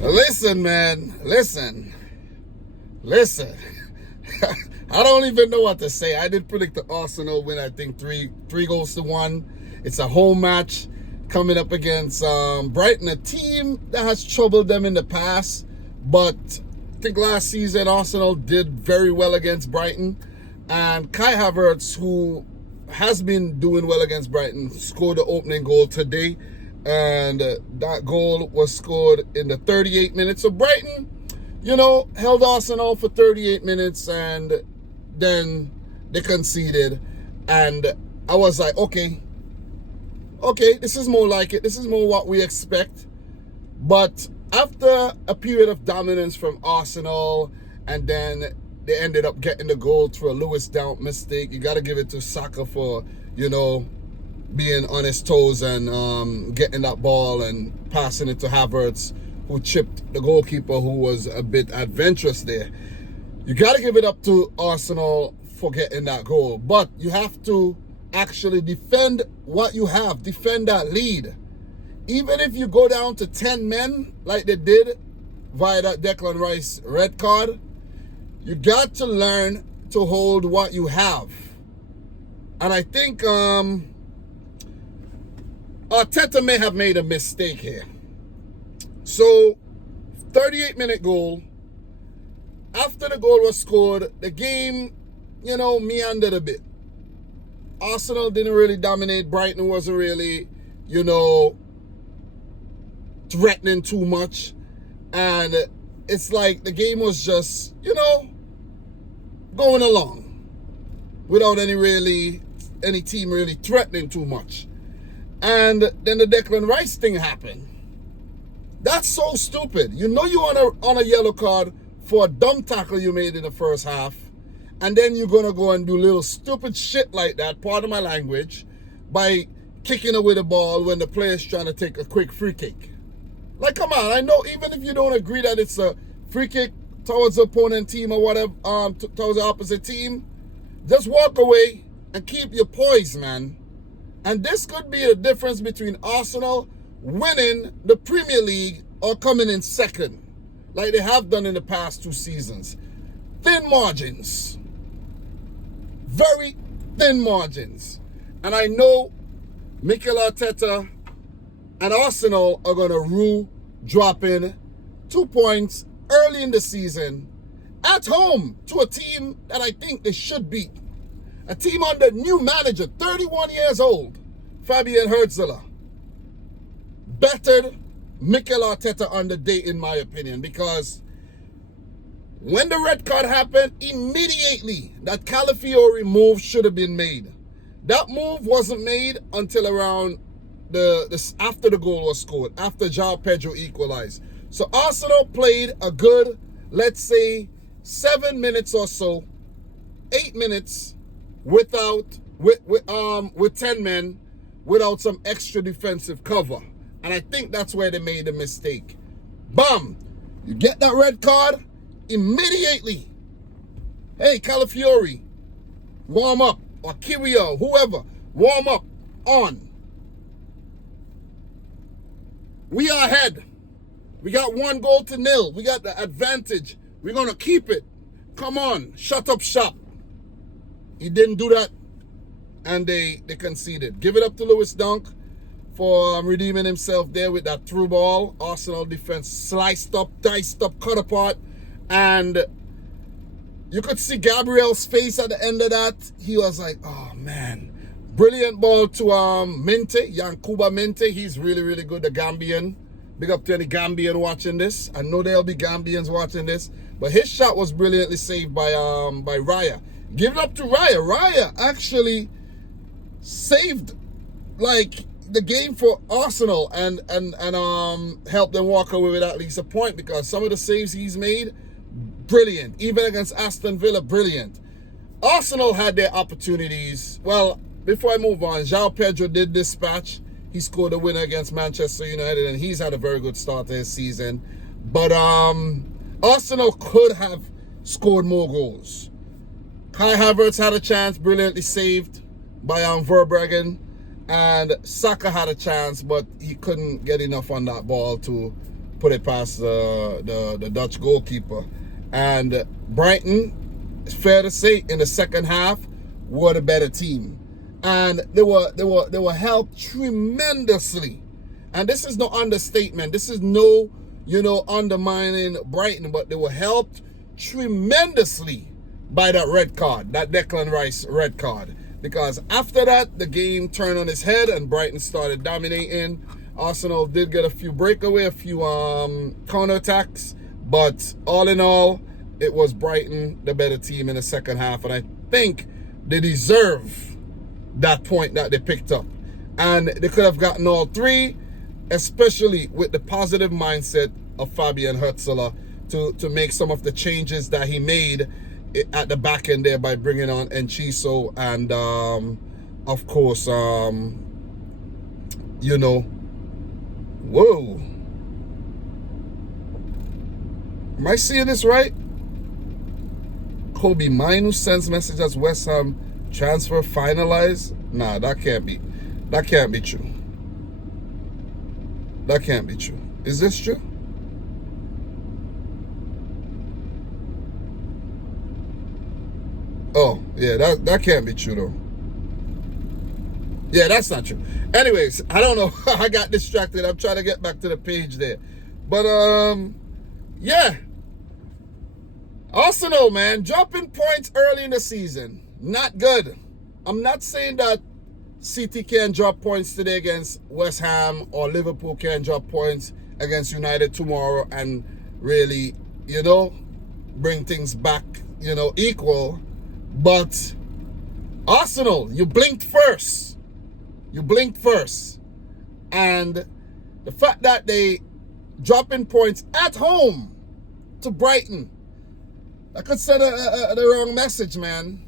Listen, man. Listen. I don't even know what to say. I did predict the Arsenal win, I think, 3-1. It's a home match coming up against Brighton, a team that has troubled them in the past. But I think last season, Arsenal did very well against Brighton. And Kai Havertz, who has been doing well against Brighton, scored the opening goal today. And that goal was scored in the 38 minutes. So Brighton, held Arsenal for 38 minutes and then they conceded. And I was like, okay, this is more like it. This is more what we expect. But after a period of dominance from Arsenal, and then they ended up getting the goal through a Lewis Downt mistake. You got to give it to Saka for, being on his toes and getting that ball and passing it to Havertz, who chipped the goalkeeper, who was a bit adventurous there. You got to give it up to Arsenal for getting that goal. But you have to actually defend what you have, defend that lead. Even if you go down to 10 men, like they did via that Declan Rice red card, you got to learn to hold what you have. And I think Arteta may have made a mistake here. So, 38-minute goal. After the goal was scored, the game, meandered a bit. Arsenal didn't really dominate. Brighton wasn't really, threatening too much. And it's like the game was just, going along without any team really threatening too much. And then the Declan Rice thing happened. That's so stupid. You're on a yellow card for a dumb tackle you made in the first half. And then you're going to go and do little stupid shit like that, pardon my language, by kicking away the ball when the player's trying to take a quick free kick. Like, come on. I know even if you don't agree that it's a free kick towards the opponent team or whatever, towards the opposite team, just walk away and keep your poise, man. And this could be the difference between Arsenal winning the Premier League or coming in second, like they have done in the past 2 seasons. Thin margins. Very thin margins. And I know Mikel Arteta and Arsenal are going to rue dropping 2 points early in the season at home to a team that I think they should beat. A team under new manager, 31 years old, Fabian Herzler. Bettered Mikel Arteta on the day, in my opinion, because when the red card happened, immediately that Calafiori move should have been made. That move wasn't made until around after the goal was scored, after João Pedro equalized. So Arsenal played a good, let's say, 7 minutes or so, 8 minutes with 10 men, without some extra defensive cover. And I think that's where they made the mistake. Bam! You get that red card, immediately. Hey, Calafiori, warm up. Or Kiwior, whoever, warm up, on. We are ahead. We got 1-0. We got the advantage. We're going to keep it. Come on, shut up shop. He didn't do that, and they conceded. Give it up to Lewis Dunk for redeeming himself there with that through ball. Arsenal defense sliced up, diced up, cut apart, and you could see Gabriel's face at the end of that. He was like, oh, man. Brilliant ball to Minte, Yankuba Minte. He's really, really good, the Gambian. Big up to any Gambian watching this. I know there'll be Gambians watching this. But his shot was brilliantly saved by Raya. Give it up to Raya. Raya actually saved, the game for Arsenal and helped them walk away with at least a point, because some of the saves he's made, brilliant. Even against Aston Villa, brilliant. Arsenal had their opportunities. Well, before I move on, João Pedro did dispatch. He scored a winner against Manchester United, and he's had a very good start to his season. But Arsenal could have scored more goals. Kai Havertz had a chance, brilliantly saved by Verbruggen. And Saka had a chance, but he couldn't get enough on that ball to put it past the Dutch goalkeeper. And Brighton, it's fair to say, in the second half, were the better team. And they were helped tremendously. And this is no understatement. This is no, undermining Brighton, but they were helped tremendously by that red card, that Declan Rice red card. Because after that, the game turned on its head and Brighton started dominating. Arsenal did get a few breakaway, a few counterattacks, but all in all, it was Brighton, the better team in the second half. And I think they deserve that point that they picked up. And they could have gotten all three, especially with the positive mindset of Fabian Hutzler to make some of the changes that he made at the back end there by bringing on Enciso and, of course, whoa. Am I seeing this right? Kobe Minu sends message as West Ham transfer finalized. Nah, that can't be true. That can't be true. Is this true? Oh, yeah, that can't be true though. Yeah, that's not true. Anyways, I don't know. I got distracted. I'm trying to get back to the page there. But yeah. Arsenal, man, dropping points early in the season. Not good. I'm not saying that City can drop points today against West Ham or Liverpool can drop points against United tomorrow and really, bring things back, equal. But Arsenal, you blinked first. You blinked first. And the fact that they dropping points at home to Brighton, that could send the wrong message, man.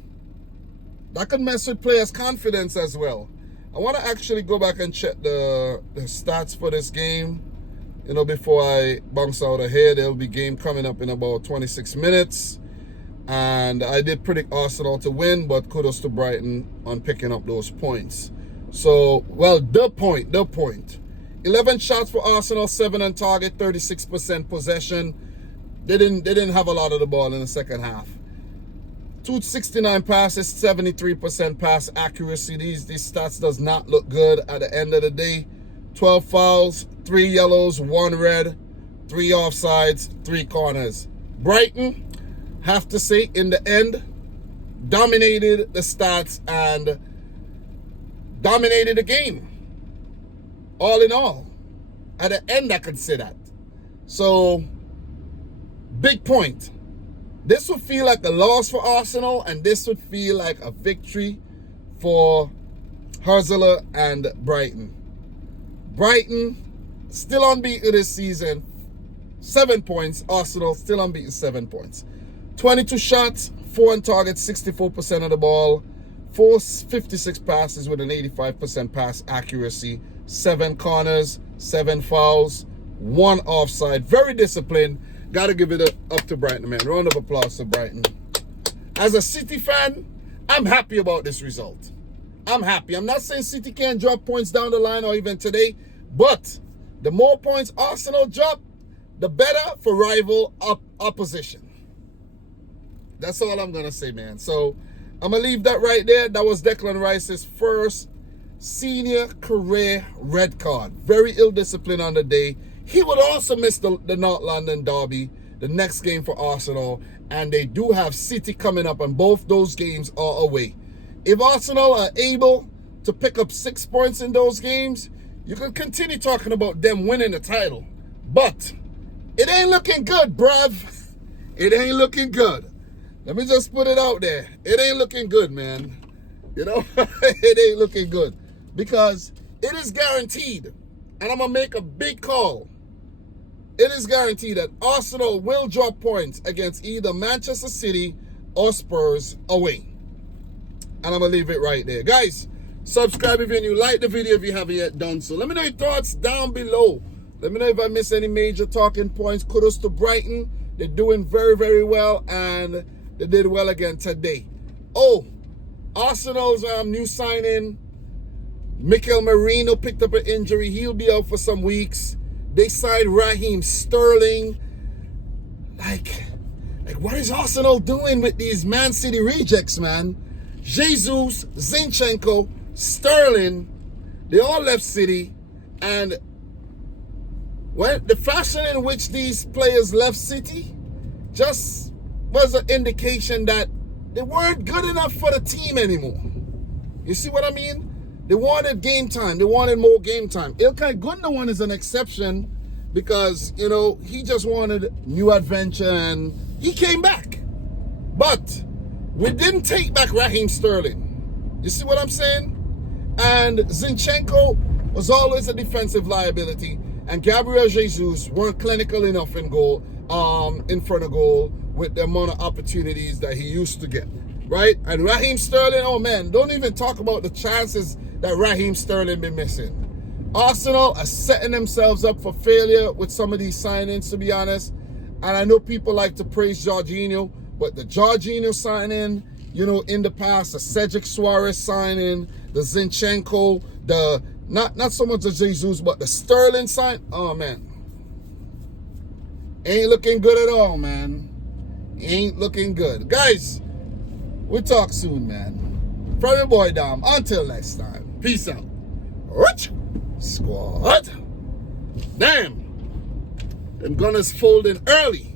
That could mess with players' confidence as well. I want to actually go back and check the stats for this game. Before I bounce out of here, there'll be game coming up in about 26 minutes. And I did predict Arsenal to win, but kudos to Brighton on picking up those points. So, well, the point. 11 shots for Arsenal, 7 on target, 36% possession. They didn't have a lot of the ball in the second half. 269 passes, 73% pass accuracy. These stats does not look good at the end of the day. 12 fouls, 3 yellows, 1 red, 3 offsides, 3 corners. Brighton, have to say, in the end, dominated the stats and dominated the game. All in all. At the end, I could say that. So, big point. This would feel like a loss for Arsenal, and this would feel like a victory for Hutzler and Brighton. Brighton, still unbeaten this season. 7 points. Arsenal, still unbeaten, 7 points. 22 shots, 4 on target, 64% of the ball. 456 passes with an 85% pass accuracy. 7 corners, 7 fouls, 1 offside. Very disciplined. Got to give it up to Brighton, man. Round of applause to Brighton. As a City fan, I'm happy about this result. I'm happy. I'm not saying City can't drop points down the line or even today, but the more points Arsenal drop, the better for rival opposition. That's all I'm going to say, man. So I'm going to leave that right there. That was Declan Rice's first senior career red card. Very ill-disciplined on the day. He would also miss the North London derby, the next game for Arsenal. And they do have City coming up, and both those games are away. If Arsenal are able to pick up 6 points in those games, you can continue talking about them winning the title. But it ain't looking good, bruv. It ain't looking good. Let me just put it out there. It ain't looking good, man. It ain't looking good. Because it is guaranteed, and I'm going to make a big call. It is guaranteed that Arsenal will drop points against either Manchester City or Spurs away. And I'm going to leave it right there. Guys, subscribe if you're new. Like the video if you haven't yet done so. Let me know your thoughts down below. Let me know if I missed any major talking points. Kudos to Brighton. They're doing very, very well, and they did well again today. Oh, Arsenal's new signing, Mikel Merino, picked up an injury. He'll be out for some weeks. They signed Raheem Sterling. Like what is Arsenal doing with these Man City rejects, man? Jesus, Zinchenko, Sterling, they all left City. And when the fashion in which these players left City just was an indication that they weren't good enough for the team anymore. You see what I mean? They wanted game time. They wanted more game time. Ilkay Gundogan is an exception because, you know, he just wanted new adventure and he came back. But we didn't take back Raheem Sterling. You see what I'm saying? And Zinchenko was always a defensive liability. And Gabriel Jesus weren't clinical enough in goal, in front of goal with the amount of opportunities that he used to get. Right? And Raheem Sterling, oh man, don't even talk about the chances that Raheem Sterling been missing. Arsenal are setting themselves up for failure with some of these signings, to be honest. And I know people like to praise Jorginho, but the Jorginho signing, you know, in the past, the Cedric Suarez signing, the Zinchenko, the not so much the Jesus, but the Sterling sign, oh man. Ain't looking good at all, man. Ain't looking good. Guys, we'll talk soon, man. From your boy Dom. Until next time. Peace out. Squad. Damn. Them Gunners folding early.